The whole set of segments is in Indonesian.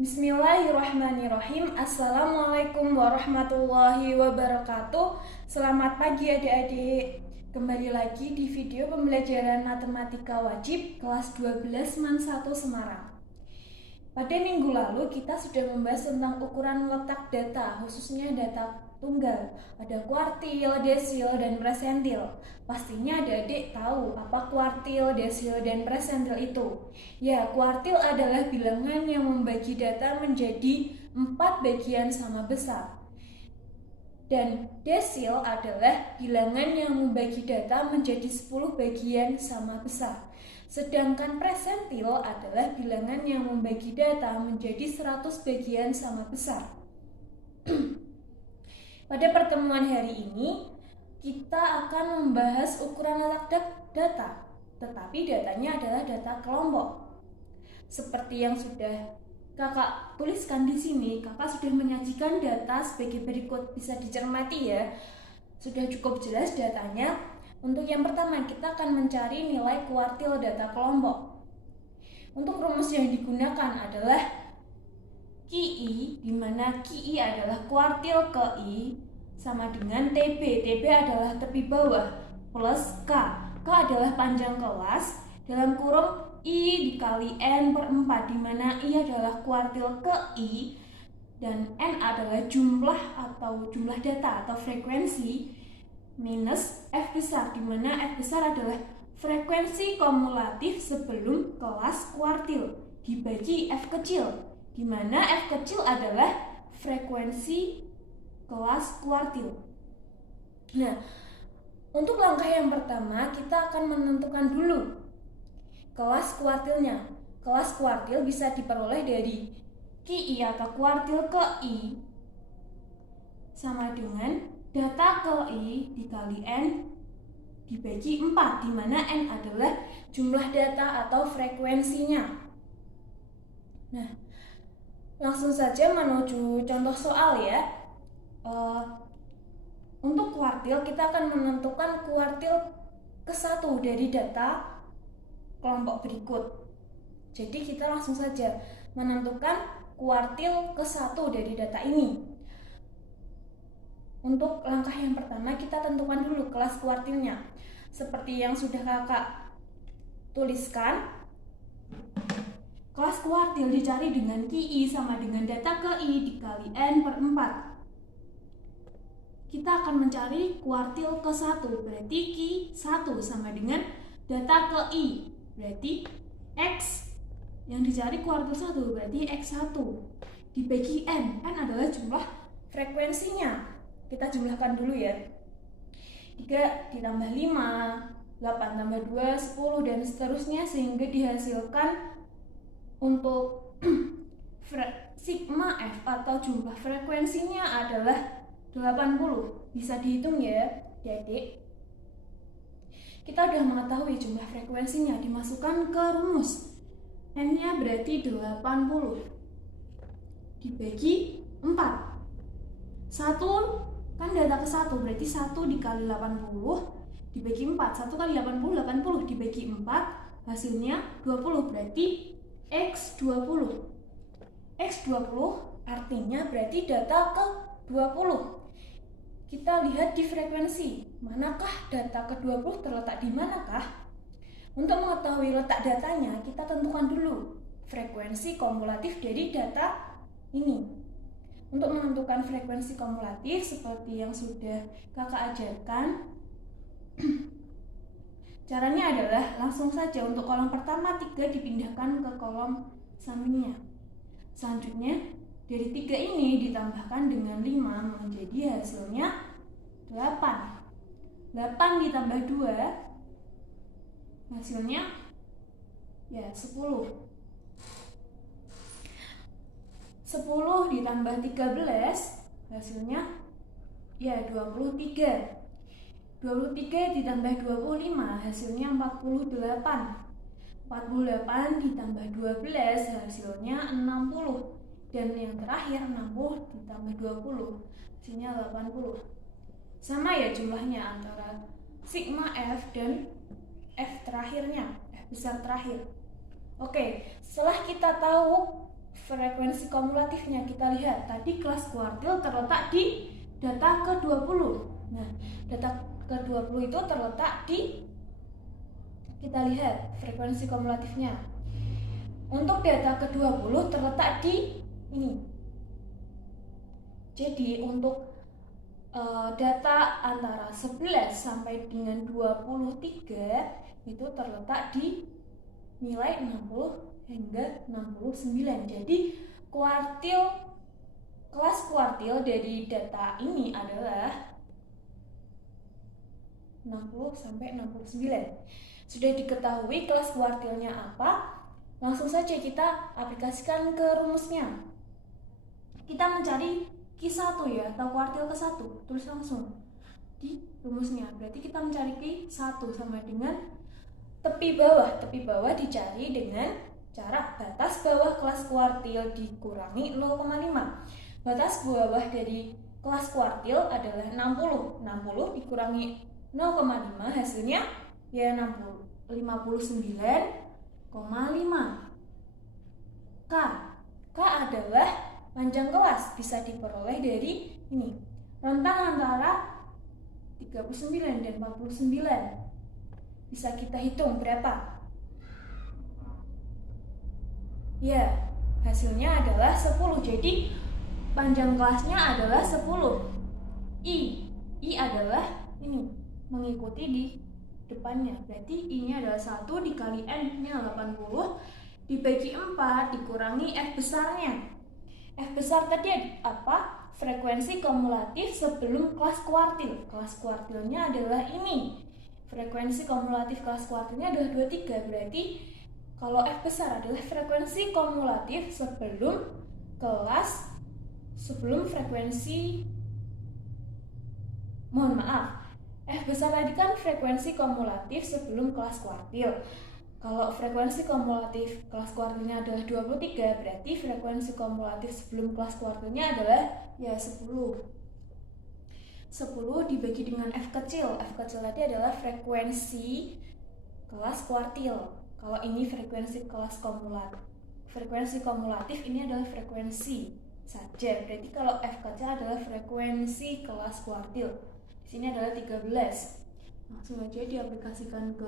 Bismillahirrahmanirrahim. Assalamualaikum warahmatullahi wabarakatuh. Selamat pagi adik-adik. Kembali lagi di video pembelajaran matematika wajib kelas 12 MAN 1 Semarang. Pada minggu lalu kita sudah membahas tentang ukuran letak data, khususnya data tunggal. Ada kuartil, desil, dan presentil. Pastinya adik-adik tahu apa kuartil, desil, dan presentil itu. Ya, kuartil adalah bilangan yang membagi data menjadi 4 bagian sama besar. Dan desil adalah bilangan yang membagi data menjadi 10 bagian sama besar. Sedangkan presentil adalah bilangan yang membagi data menjadi 100 bagian sama besar. Pada pertemuan hari ini, kita akan membahas ukuran letak data, tetapi datanya adalah data kelompok. Seperti yang sudah kakak tuliskan di sini, kakak sudah menyajikan data sebagai berikut, bisa dicermati ya. Sudah cukup jelas datanya. Untuk yang pertama, kita akan mencari nilai kuartil data kelompok. Untuk rumus yang digunakan adalah QI, di mana QI adalah kuartil ke I sama dengan TB. TB adalah tepi bawah plus K. K adalah panjang kelas dalam kurung I dikali N per 4, di mana I adalah kuartil ke I dan N adalah jumlah data atau frekuensi minus F besar, di mana F besar adalah frekuensi kumulatif sebelum kelas kuartil dibagi F kecil, di mana F kecil adalah frekuensi kelas kuartil. Nah, untuk langkah yang pertama kita akan menentukan dulu kelas kuartilnya. Kelas kuartil bisa diperoleh dari QI atau kuartil ke I sama dengan data ke I dikali N dibagi 4, di mana N adalah jumlah data atau frekuensinya. Nah, langsung saja menuju contoh soal ya. Untuk kuartil, kita akan menentukan kuartil ke-1 dari data kelompok berikut. Jadi kita langsung saja menentukan kuartil ke-1 dari data ini. Untuk langkah yang pertama, kita tentukan dulu kelas kuartilnya. Seperti yang sudah kakak tuliskan, kelas kuartil dicari dengan QI sama dengan data ke I dikali N per 4. Kita akan mencari kuartil ke-1, berarti Q1 sama dengan data ke I, berarti X. Yang dicari kuartil 1 berarti X1 dibagi N. N adalah jumlah frekuensinya. Kita jumlahkan dulu ya. 3 ditambah 5, 8 tambah 2, 10, dan seterusnya, sehingga dihasilkan untuk sigma F atau jumlah frekuensinya adalah 80. Bisa dihitung ya adik. Kita sudah mengetahui jumlah frekuensinya, dimasukkan ke rumus. N-nya berarti 80 dibagi 4. 1 kan data ke-1, berarti 1 dikali 80 dibagi 4. 1 kali 80, 80 dibagi 4, hasilnya 20, berarti X20. X20 artinya berarti data ke-20. Kita lihat di frekuensi, manakah data ke-20 terletak di manakah? Untuk mengetahui letak datanya, kita tentukan dulu frekuensi kumulatif dari data ini. Untuk menentukan frekuensi kumulatif seperti yang sudah kakak ajarkan, caranya adalah langsung saja untuk kolom pertama 3 dipindahkan ke kolom sampingnya. Selanjutnya dari 3 ini ditambahkan dengan 5 menjadi hasilnya 8. 8 ditambah 2 hasilnya ya 10. 10 ditambah 13 hasilnya ya 23. 23 ditambah 25 hasilnya 48. 48 ditambah 12 hasilnya 60. Dan yang terakhir 60 ditambah 20 hasilnya 80. Sama ya jumlahnya antara sigma F dan F terakhirnya, F besar terakhir. Oke, setelah kita tahu frekuensi kumulatifnya. Kita lihat tadi kelas kuartil terletak di data ke-20. Nah, data ke-20 itu terletak di, kita lihat frekuensi kumulatifnya. Untuk data ke-20 terletak di ini. Jadi untuk data antara 11 sampai dengan 23 itu terletak di nilai 60 hingga 69. Jadi kelas kuartil dari data ini adalah 60 sampai 69. Sudah diketahui kelas kuartilnya apa? Langsung saja kita aplikasikan ke rumusnya. Kita mencari Q1 ya, atau kuartil ke-1. Tulis langsung di rumusnya. Berarti kita mencari Q1 sama dengan tepi bawah. Tepi bawah dicari dengan cara batas bawah kelas kuartil dikurangi 0,5. Batas bawah dari kelas kuartil adalah 60. 60 dikurangi 0,5 hasilnya ya 59,5. K adalah panjang kelas, bisa diperoleh dari ini. Rentang antara 39 dan 49. Bisa kita hitung berapa? Ya, hasilnya adalah 10. Jadi panjang kelasnya adalah 10. I adalah ini, mengikuti di depannya. Berarti I-nya adalah 1 dikali N-nya 80 dibagi 4 dikurangi F besarnya. F besar tadi apa? Frekuensi kumulatif sebelum kelas kuartil. Kelas kuartilnya adalah ini. Frekuensi kumulatif kelas kuartilnya adalah 23. Berarti kalau F besar adalah frekuensi kumulatif sebelum frekuensi, mohon maaf, F besar tadi kan frekuensi kumulatif sebelum kelas kuartil. Kalau frekuensi kumulatif kelas kuartilnya adalah 23, berarti frekuensi kumulatif sebelum kelas kuartilnya adalah ya 10. 10 dibagi dengan F kecil. F kecil tadi adalah frekuensi kelas kuartil. Kalau ini frekuensi kelas kumulatif. Frekuensi kumulatif ini adalah frekuensi saja. Berarti kalau F kecil adalah frekuensi kelas kuartil. Di sini adalah 13. Langsung aja diaplikasikan ke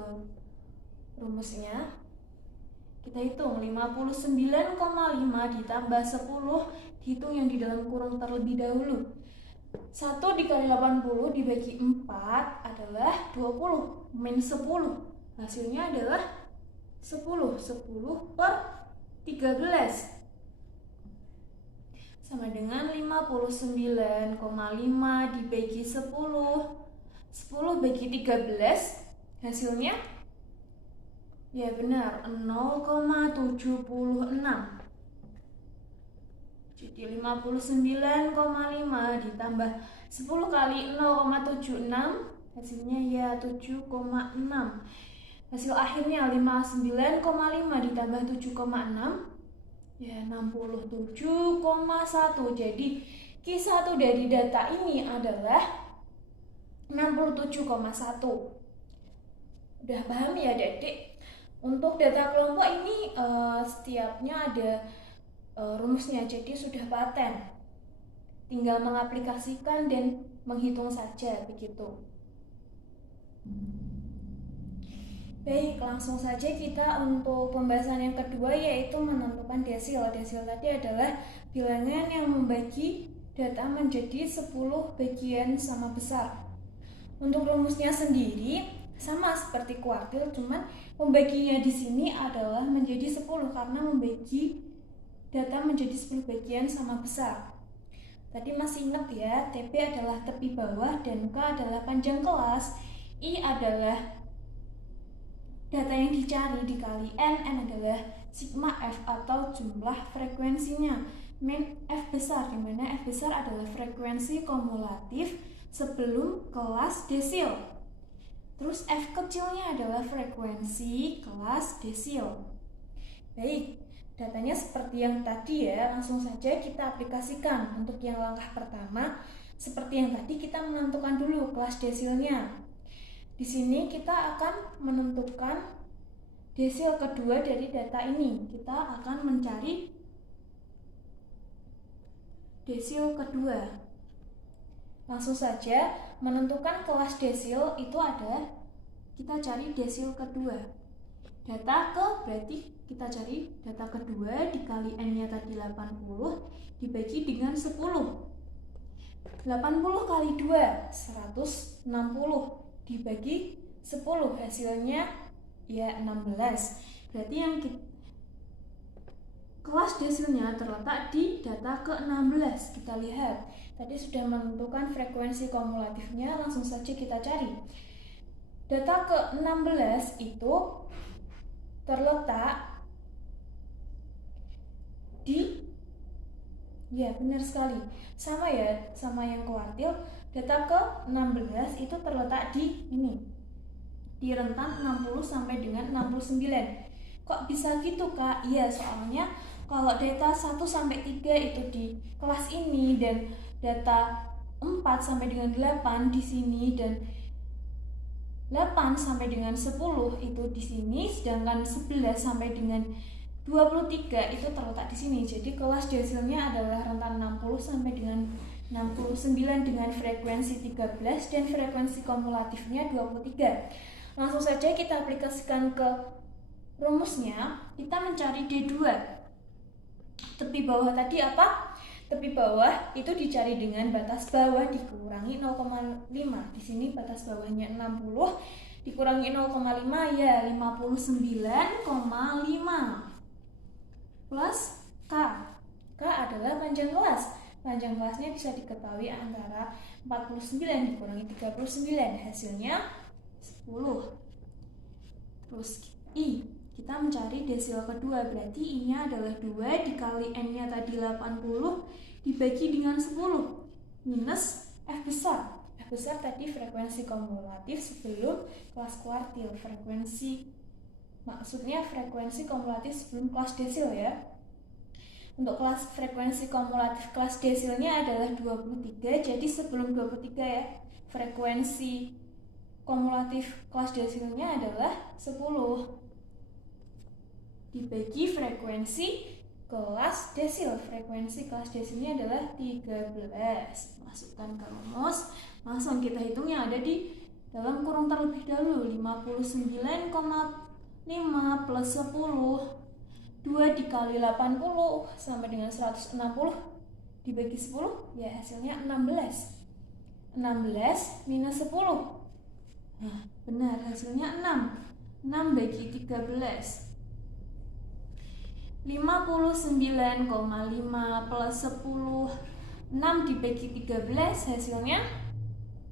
rumusnya. Kita hitung 59,5 ditambah 10, dihitung yang di dalam kurung terlebih dahulu. 1 dikali 80 dibagi 4 adalah 20 min 10. Hasilnya adalah 10 per 13 sama dengan 59,5 dibagi 10 bagi 13 hasilnya ya benar 0,76. Jadi 59,5 ditambah 10 kali 0,76 hasilnya ya 7,6. Hasil akhirnya 59,5 ditambah 7,6 ya 67,1. Jadi Q1 dari data ini adalah 67,1. Udah paham ya Adik-adik? Untuk data kelompok ini setiapnya ada rumusnya, jadi sudah paten. Tinggal mengaplikasikan dan menghitung saja begitu. Baik, langsung saja kita untuk pembahasan yang kedua, yaitu menentukan desil. Desil tadi adalah bilangan yang membagi data menjadi 10 bagian sama besar. Untuk rumusnya sendiri sama seperti kuartil, cuman pembaginya di sini adalah menjadi 10 karena membagi data menjadi 10 bagian sama besar. Tadi masih ingat ya, TP adalah tepi bawah dan K adalah panjang kelas, I adalah data yang dicari dikali N adalah sigma F atau jumlah frekuensinya, min F besar, di mana F besar adalah frekuensi kumulatif sebelum kelas desil. Terus F kecilnya adalah frekuensi kelas desil. Baik, datanya seperti yang tadi ya, langsung saja kita aplikasikan. Untuk yang langkah pertama, seperti yang tadi kita menentukan dulu kelas desilnya. Di sini kita akan menentukan desil kedua dari data ini. Kita akan mencari desil kedua. Langsung saja menentukan kelas desil itu ada, kita cari desil kedua. Data ke berarti kita cari data kedua dikali n-nya tadi 80 dibagi dengan 10. 80 kali 2 160 dibagi 10 hasilnya ya 16. Berarti yang kelas desilnya terletak di data ke-16. Kita lihat, tadi sudah menentukan frekuensi kumulatifnya, langsung saja kita cari. Data ke-16 itu terletak di, ya benar sekali, sama ya, sama yang kuartil. Data ke-16 itu terletak di ini, di rentan 60 sampai dengan 69. Kok bisa gitu Kak? Iya, soalnya kalau data 1 sampai 3 itu di kelas ini, dan data 4 sampai dengan 8 di sini, dan 8 sampai dengan 10 itu di sini, sedangkan 11 sampai dengan 23 itu terletak di sini. Jadi kelas desilnya adalah rentan 60 sampai dengan 69 dengan frekuensi 13 dan frekuensi kumulatifnya 23. Langsung saja kita aplikasikan ke rumusnya. Kita mencari D2. Tepi bawah tadi apa? Tepi bawah itu dicari dengan batas bawah dikurangi 0,5. Di sini batas bawahnya 60 dikurangi 0,5 ya 59,5 plus K. K adalah panjang kelas. Panjang kelasnya bisa diketahui antara 49 dikurangi 39, hasilnya 10. Terus I, kita mencari desil kedua, berarti I-nya adalah 2 dikali N-nya tadi 80 dibagi dengan 10 minus F besar. F besar tadi frekuensi kumulatif sebelum kelas kuartil. Maksudnya frekuensi kumulatif sebelum kelas desil ya. Untuk kelas frekuensi kumulatif kelas desilnya adalah 23, jadi sebelum 23 ya. Frekuensi kumulatif kelas desilnya adalah 10 dibagi frekuensi kelas desil. Frekuensi kelas desilnya adalah 13. Masukkan ke rumus, langsung kita hitung yang ada di dalam kurung terlebih dahulu. 59,5 plus 10, 2 dikali 80 sama dengan 160 dibagi 10 ya hasilnya 16. 16 minus 10, nah benar hasilnya 6. 6 bagi 13, 59,5 plus 10, 6 dibagi 13 hasilnya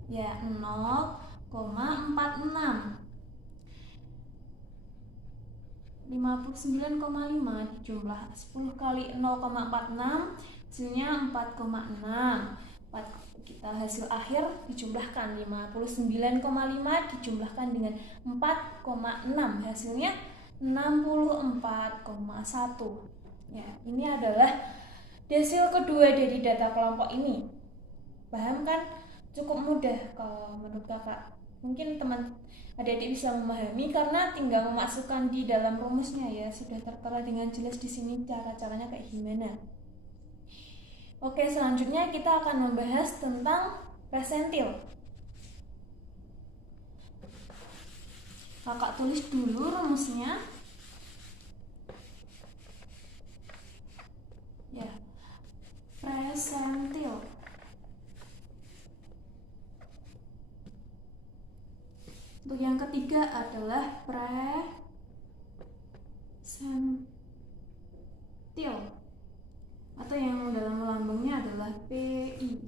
ya 0,46. 59,5 dijumlah 10 kali 0,46 hasilnya 4,6. Kita hasil akhir dijumlahkan 59,5 dijumlahkan dengan 4,6 hasilnya 64,1. Ya, ini adalah desil kedua dari data kelompok ini. Paham kan? Cukup mudah kalau menurut Kakak. Mungkin teman adik-adik bisa memahami karena tinggal memasukkan di dalam rumusnya ya. Sudah tertera dengan jelas di sini cara-caranya kayak gimana. Oke, selanjutnya kita akan membahas tentang presentil. Kakak tulis dulu rumusnya. Ya, presentil. Untuk yang ketiga adalah presentil, atau yang dalam lambangnya adalah PI,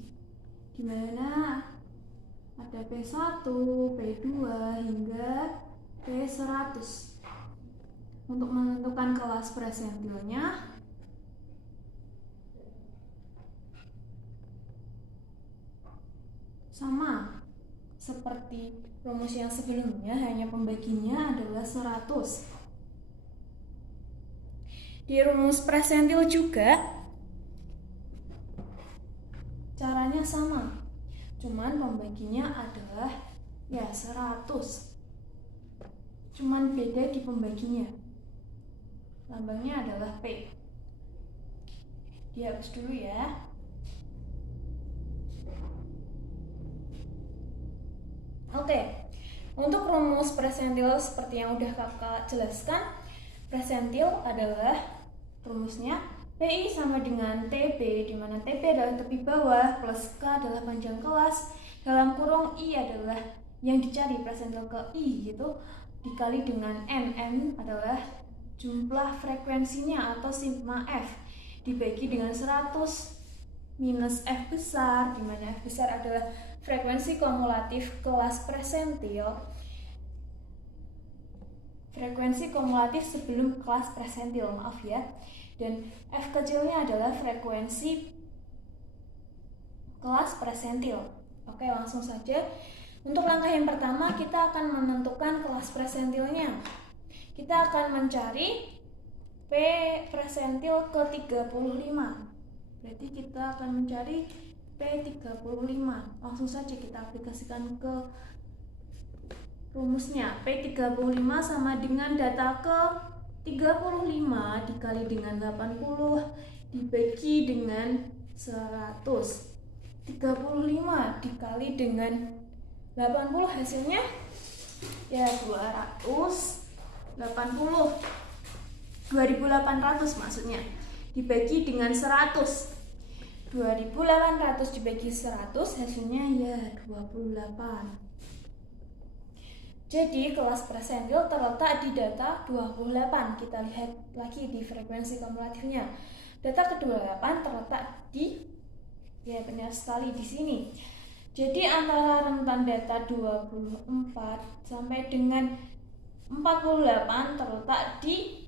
di mana ada P1, P2 hingga P100. Untuk menentukan kelas presentilnya, sama seperti rumus yang sebelumnya, hanya pembaginya adalah 100. Di rumus presentil juga caranya sama, cuman pembaginya adalah ya 100, cuman beda di pembaginya. Lambangnya adalah P. Dihapus dulu ya. Oke, untuk rumus presentil seperti yang udah kakak jelaskan, presentil adalah rumusnya PI sama dengan TB, di mana TB adalah tepi bawah plus K adalah panjang kelas, dalam kurung I adalah yang dicari presentil ke I gitu, dikali dengan N adalah jumlah frekuensinya atau sigma F, dibagi dengan 100 minus F besar, di mana F besar adalah frekuensi kumulatif kelas presentil, frekuensi kumulatif sebelum kelas presentil, maaf ya. Dan F kecilnya adalah frekuensi kelas presentil. Oke, langsung saja. Untuk langkah yang pertama, kita akan menentukan kelas presentilnya. Kita akan mencari P presentil ke 35. Berarti kita akan mencari P35. Langsung saja kita aplikasikan ke rumusnya. P35 sama dengan data ke 35 dikali dengan 80 dibagi dengan 100. 35 dikali dengan 80 hasilnya ya 280, 2800 maksudnya, dibagi dengan 100. 2800 dibagi 100 hasilnya ya 28. Jadi kelas presentil terletak di data 28. Kita lihat lagi di frekuensi kumulatifnya. Data ke-28 terletak di, ya benar sekali, di sini. Jadi antara rentan data 24 sampai dengan 48 terletak di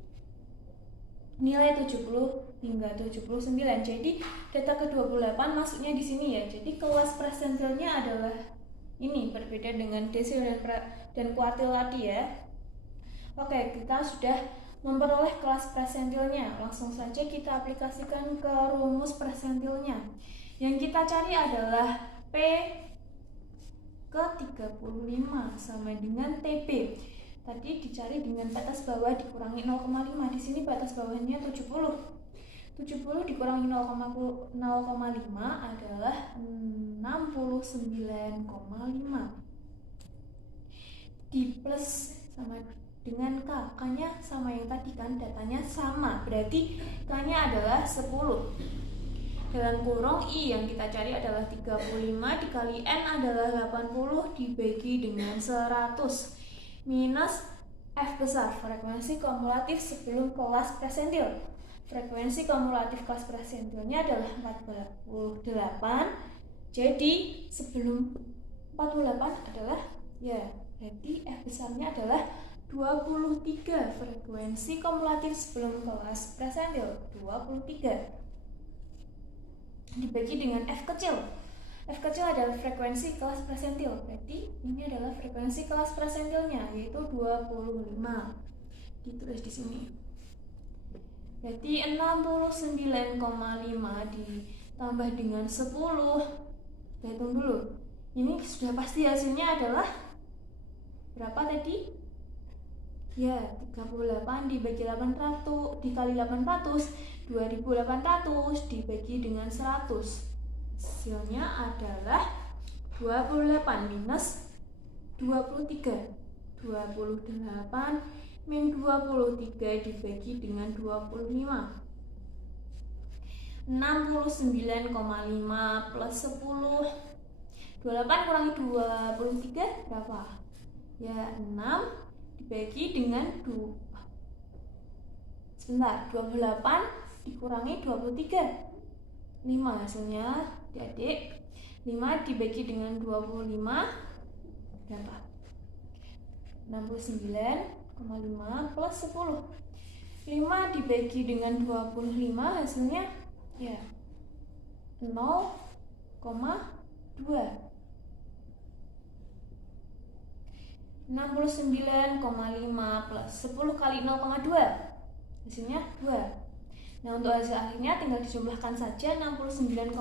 nilai 70 hingga 79. Jadi data ke-28 masuknya di sini ya. Jadi kelas presentilnya adalah ini, berbeda dengan desil dan kuartil tadi ya. Oke, kita sudah memperoleh kelas presentilnya. Langsung saja kita aplikasikan ke rumus presentilnya. Yang kita cari adalah P ke 35 sama dengan TB. Tadi dicari dengan batas bawah dikurangi 0,5. Di sini batas bawahnya 70. 70 dikurangi 0,5 adalah 69,5. Di plus sama dengan K. K-nya sama yang tadi kan, datanya sama. Berarti K-nya adalah 10. Dalam kurung I yang kita cari adalah 35 dikali N adalah 80 dibagi dengan 100 minus F besar, frekuensi kumulatif sebelum kelas presentil. Frekuensi kumulatif kelas presentilnya adalah 48. Jadi sebelum 48 adalah ya, berarti F besarnya adalah 23. Frekuensi kumulatif sebelum kelas presentil 23 dibagi dengan F kecil. F kecil adalah frekuensi kelas presentil. Berarti ini adalah frekuensi kelas presentilnya, yaitu 25. Ditulis di sini. Berarti 69,5 ditambah dengan 10. Hitung dulu. Ini sudah pasti hasilnya adalah berapa tadi? Ya, 38 dibagi 800 dikali 800, 2800 dibagi dengan 100. Hasilnya adalah 28 minus 23. 28 min 23 dibagi dengan 25. 69,5 plus 10. 28 kurangi 23 berapa? Ya, 6 dibagi dengan 2. Sebentar, 28 dikurangi 23. 5 hasilnya, adik. 5 dibagi dengan 25 berapa? 69,5 plus 10. 5 dibagi dengan 25 hasilnya ya 0,2. 69,5 plus 10 kali 0,2 hasilnya 2. Nah, untuk hasil akhirnya tinggal dijumlahkan saja. 69,5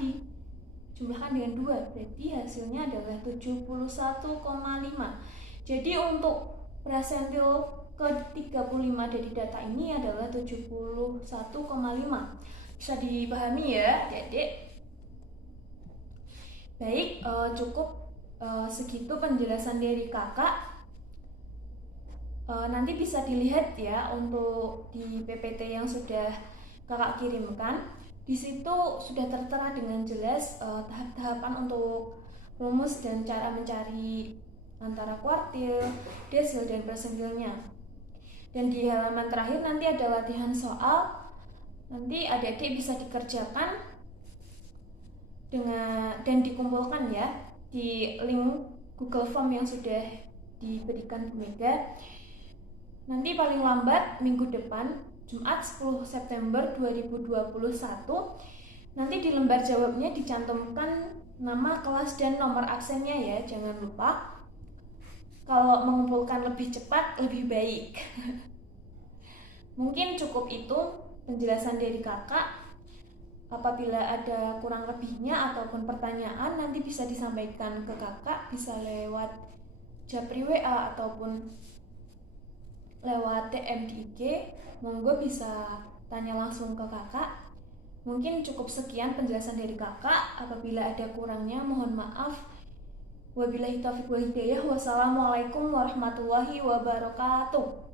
dijumlahkan dengan 2, berarti hasilnya adalah 71,5. Jadi untuk presentil ke-35 dari data ini adalah 71,5. Bisa dipahami ya, adik-adik? Baik, cukup segitu penjelasan dari kakak. Nanti bisa dilihat ya untuk di PPT yang sudah kakak kirimkan. Di situ sudah tertera dengan jelas tahap-tahapan untuk rumus dan cara mencari antara kuartil, desil, dan persentilnya. Dan di halaman terakhir nanti ada latihan soal. Nanti adik-adik bisa dikerjakan dan dikumpulkan ya di link Google Form yang sudah diberikan Bu Mega. Nanti paling lambat minggu depan, Jumat 10 September 2021, nanti di lembar jawabnya dicantumkan nama kelas dan nomor absennya ya, jangan lupa. Kalau mengumpulkan lebih cepat, lebih baik. Mungkin cukup itu penjelasan dari kakak. Apabila ada kurang lebihnya ataupun pertanyaan, nanti bisa disampaikan ke kakak, bisa lewat Japri WA ataupun lewat DM di IG. Monggo bisa tanya langsung ke kakak. Mungkin cukup sekian penjelasan dari kakak. Apabila ada kurangnya, mohon maaf. Wabillahi taufiq wal hidayah. Wassalamualaikum warahmatullahi wabarakatuh.